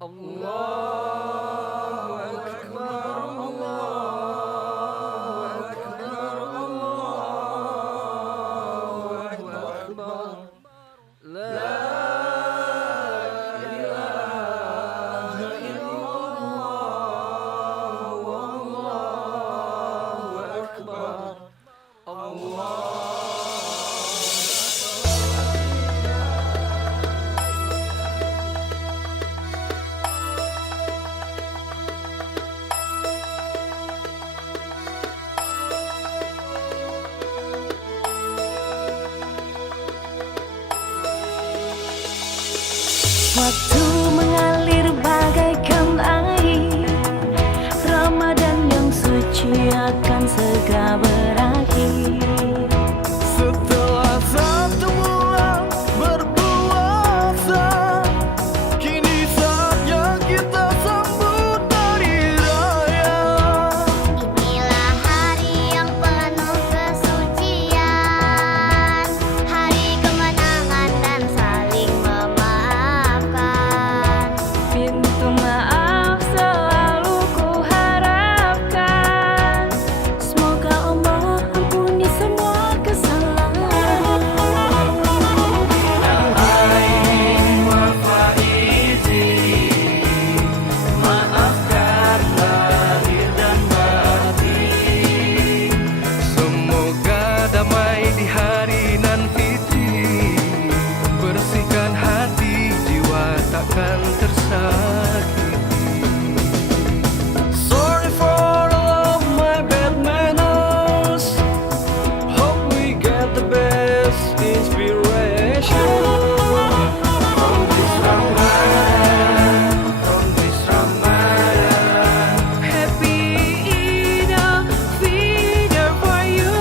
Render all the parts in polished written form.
Allahu Akbar, Allahu Akbar, Allahu Akbar. La ilaha illallah, Wallahu Akbar. Allah. Waktu mengalir bagaikan air, Ramadan yang suci akan segera berakhir. Setelah 1 bulan berpuasa, kini saatnya kita sambut hari raya. Inilah hari yang penuh kesucian, hari kemenangan dan saling memaafkan. Pintu maaf selalu ku harapkan, semoga Allah ampuni semua kesalahan. Maafkan lahir dan batin. Semoga damai di hari nan fitri, bersihkan hati, jiwa takkan tersakiti. Sorry for all of my bad manners, hope we get the best inspiration from this Ramadan, from this Ramadan. Happy Idul Fitri for you.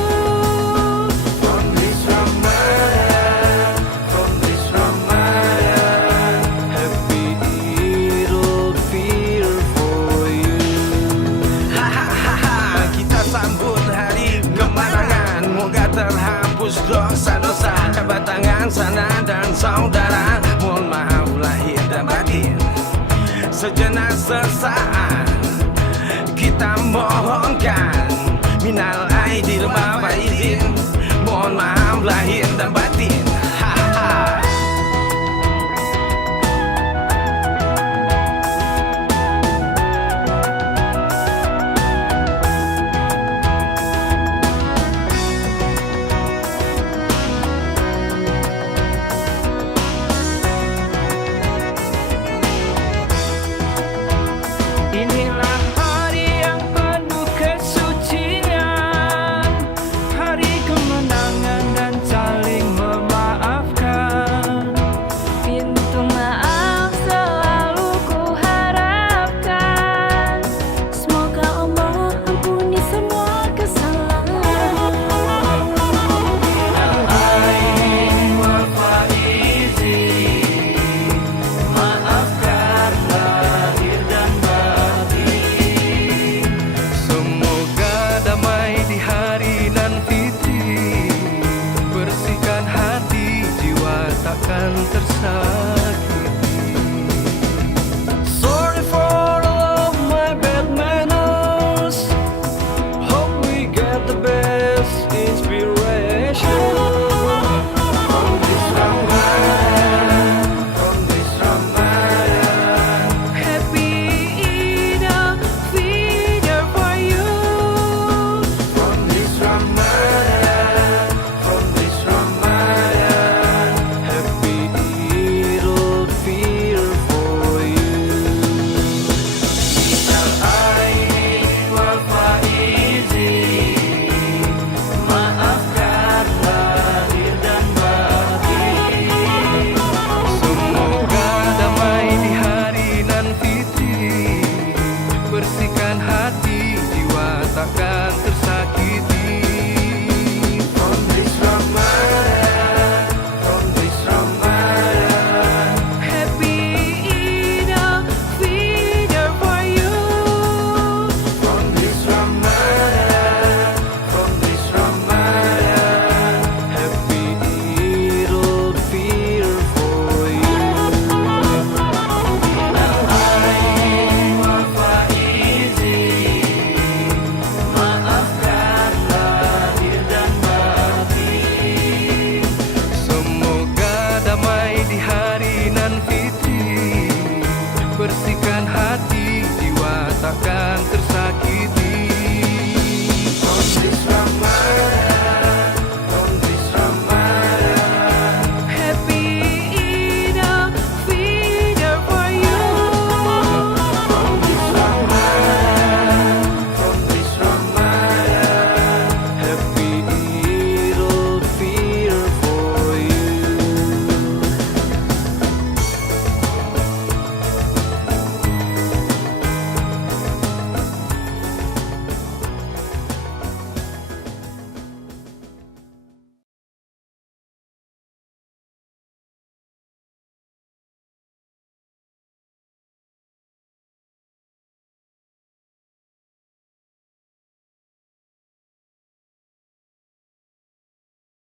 From this Ramadan, from this Ramadan, happy Idul Fitri for you. Hahaha, kita sambut hari kemenangan, moga terhapus dosa-dosa. Jabat tangan sana dan saudara, mohon maaf lahir dan batin. Sejenak sesaat kita mohonkan, minal aidin wal faizin, mohon maaf lahir dan batin.